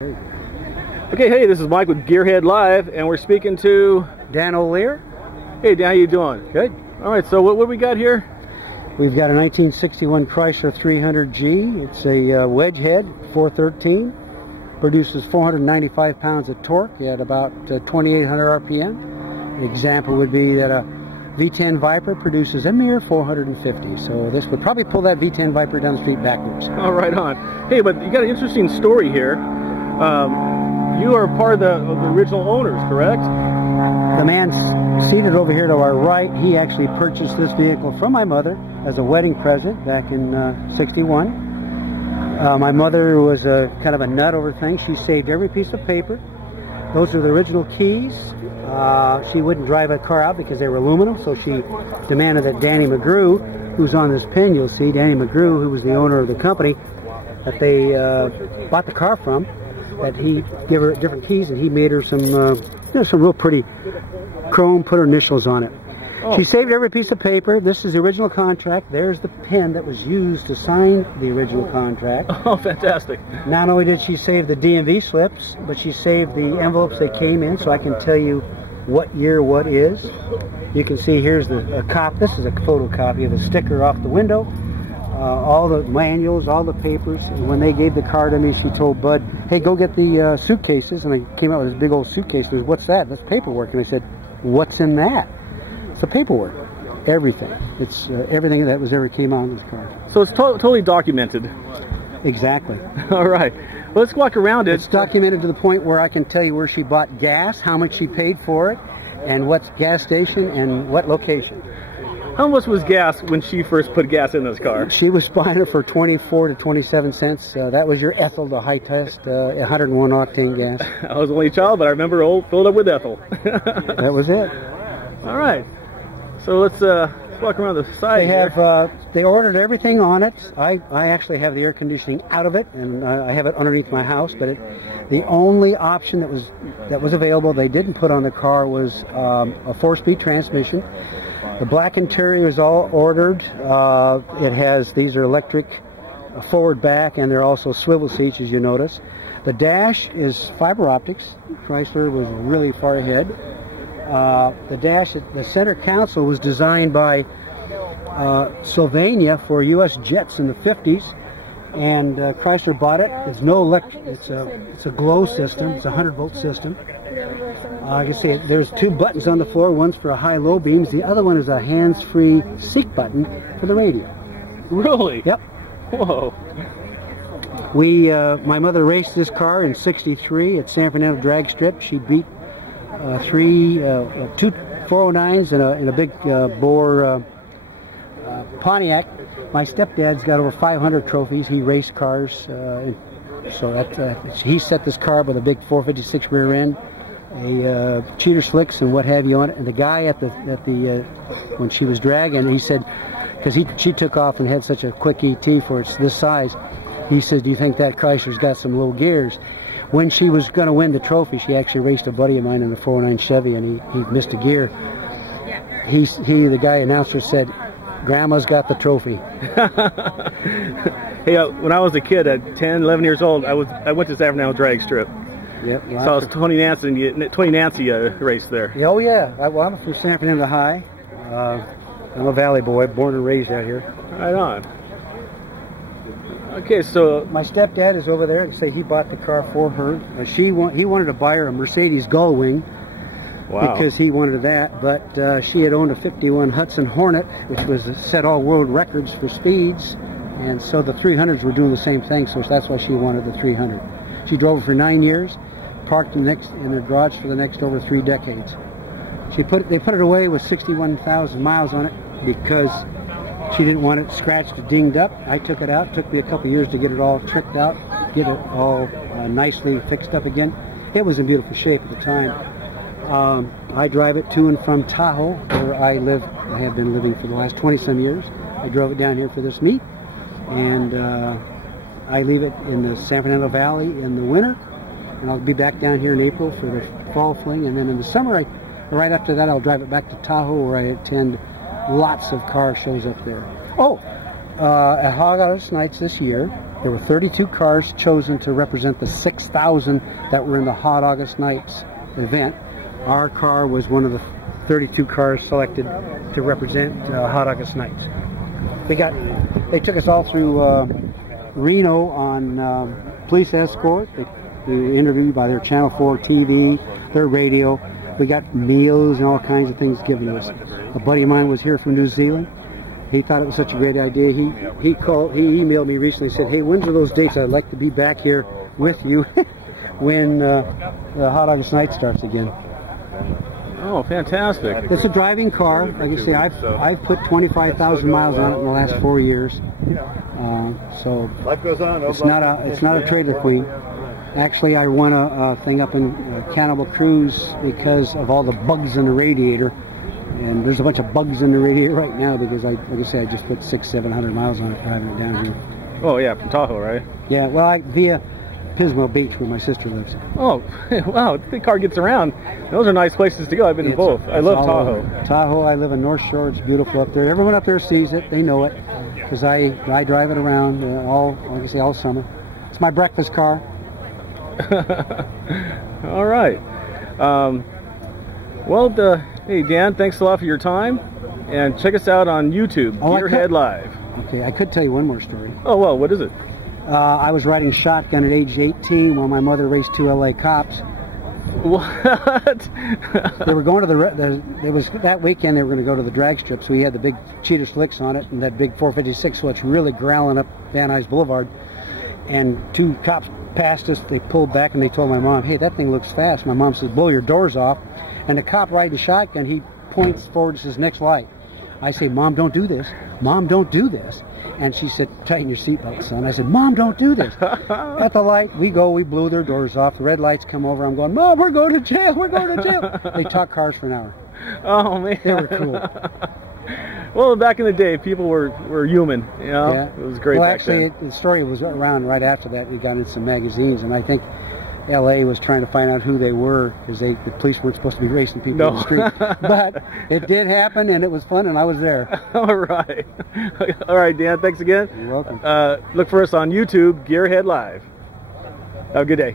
Okay, hey, this is Mike with Gearhead Live, and we're speaking to Dan O'Lear. Hey, Dan, how you doing? Good. All right, so what we got here? We've got a 1961 Chrysler 300G. It's a wedge head, 413. Produces 495 pounds of torque at about 2,800 RPM. An example would be that a V10 Viper produces a mere 450. So this would probably pull that V10 Viper down the street backwards. Oh, right on. Hey, but you got an interesting story here. You are part of the original owners, correct? The man seated over here to our right, he actually purchased this vehicle from my mother as a wedding present back in '61. My mother was kind of a nut over things. She saved every piece of paper. Those are the original keys. She wouldn't drive a car out because they were aluminum, so she demanded that Danny McGrew, who's on this pin, you'll see, Danny McGrew, who was the owner of the company that they bought the car from, that he give her different keys, and he made her some some real pretty chrome, put her initials on it. Oh. She saved every piece of paper. This is the original contract. There's the pen that was used to sign the original contract. Oh, fantastic. Not only did she save the DMV slips, but she saved the envelopes they came in, so I can tell you what year what is. You can see here's a copy. This is a photocopy of a sticker off the window. All the manuals, all the papers. And when they gave the car to me, she told Bud, hey, go get the suitcases. And I came out with this big old suitcase. There's, what's that? That's paperwork. And I said, what's in that? It's the paperwork. Everything. It's everything that was ever came out in this car. So it's totally documented. Exactly. All right. Well, let's walk around it. It's documented to the point where I can tell you where she bought gas, how much she paid for it, and what gas station and what location. How much was gas when she first put gas in this car? She was buying it for 24 to 27 cents. That was your ethyl, the high test, 101 octane gas. I was only a child, but I remember filled up with ethyl. That was it. All right. So let's walk around the side. They have they ordered everything on it. I actually have the air conditioning out of it, and I have it underneath my house. But the only option that was available they didn't put on the car was a 4-speed transmission. The black interior is all ordered. It has, these are electric forward back, and they're also swivel seats, as you notice. The dash is fiber optics. Chrysler was really far ahead. The dash, the center console was designed by Sylvania for U.S. jets in the 50s, and Chrysler bought it. It's no electric. It's a glow system. It's a 100-volt system. You can see there's 2 buttons on the floor. One's for high-low beams. The other one is a hands-free seek button for the radio. Really? Yep. Whoa. My mother raced this car in '63 at San Fernando Drag Strip. She beat 2 409s and a big bore Pontiac. My stepdad's got over 500 trophies. He raced cars, so he set this car with a big 456 rear end, a cheater slicks and what have you on it. And the guy at the when she was dragging, he said, because she took off and had such a quick ET for it's this size, he said, do you think that Chrysler's got some low gears? When she was going to win the trophy, she actually raced a buddy of mine in a 409 Chevy, and he missed a gear. The guy announcer said, Grandma's got the trophy. Hey, when I was a kid at 10, 11 years old, I went to San Fernando Drag Strip. Yep. So I was Tony Nancy raced there. Yeah, oh yeah. I'm from San Fernando High. I'm a Valley boy, born and raised out here. Right on. Okay, so my stepdad is over there, and say he bought the car for her. He wanted to buy her a Mercedes Gullwing. Wow. Because he wanted that, but she had owned a '51 Hudson Hornet, which was set all world records for speeds, and so the 300s were doing the same thing. So that's why she wanted the 300. She drove it for 9 years, parked in their garage for the next over 3 decades. They put it away with 61,000 miles on it because she didn't want it scratched or dinged up. I took it out. It took me a couple years to get it all tricked out, get it all nicely fixed up again. It was in beautiful shape at the time. I drive it to and from Tahoe, where I live. I have been living for the last 20-some years. I drove it down here for this meet, and I leave it in the San Fernando Valley in the winter, and I'll be back down here in April for the fall fling, and then in the summer, right after that, I'll drive it back to Tahoe, where I attend lots of car shows up there. Oh, at Hog House Nights this year, There were 32 cars chosen to represent the 6,000 that were in the Hot August Nights event. Our car was one of the 32 cars selected to represent Hot August Nights. They took us all through Reno on police escort. They were interviewed by their Channel 4 TV, their radio. We got meals and all kinds of things given us. A buddy of mine was here from New Zealand. He thought it was such a great idea. He emailed me recently and said, "Hey, when's are those dates? I'd like to be back here with you when the Hot August Night starts again." Oh, fantastic! It's a driving car. Like I say, I've put 25,000 miles on it in the last 4 years. So life goes on. It's not a trailer queen. Actually, I won a thing up in Cannibal Cruise because of all the bugs in the radiator. And there's a bunch of bugs in the radiator right now because, like I said, I just put 600-700 miles on it driving it down here. Oh yeah, from Tahoe, right? Yeah, well, via Pismo Beach, where my sister lives. Oh, wow! The car gets around. Those are nice places to go. I've been in both. I love Tahoe. Tahoe. I live in North Shore. It's beautiful up there. Everyone up there sees it. They know it because I drive it around like I say, all summer. It's my breakfast car. All right. Hey Dan, thanks a lot for your time, and check us out on YouTube, Gearhead Live. Okay, I could tell you one more story. Oh well, what is it? I was riding shotgun at age 18 while my mother raced 2 LA cops. What? They were going to it was that weekend they were going to go to the drag strip, so we had the big cheater slicks on it and that big 456 switch really growling up Van Nuys Boulevard. And 2 cops passed us. They pulled back and they told my mom, "Hey, that thing looks fast." My mom says, "Blow your doors off." And the cop riding the shotgun, he points forward to his next light. I say, "Mom, don't do this. Mom, don't do this." And she said, "Tighten your seatbelt, son." I said, "Mom, don't do this." At the light, we blew their doors off. The red lights come over. I'm going, "Mom, we're going to jail. We're going to jail." They taught cars for an hour. Oh, man. They were cool. Well, back in the day, people were human, you know? Yeah. It was great back then. The story was around right after that. We got in some magazines, and I think L.A. was trying to find out who they were because the police weren't supposed to be racing people in the street. But it did happen, and it was fun, and I was there. All right. All right, Dan, thanks again. You're welcome. Look for us on YouTube, Gearhead Live. Have a good day.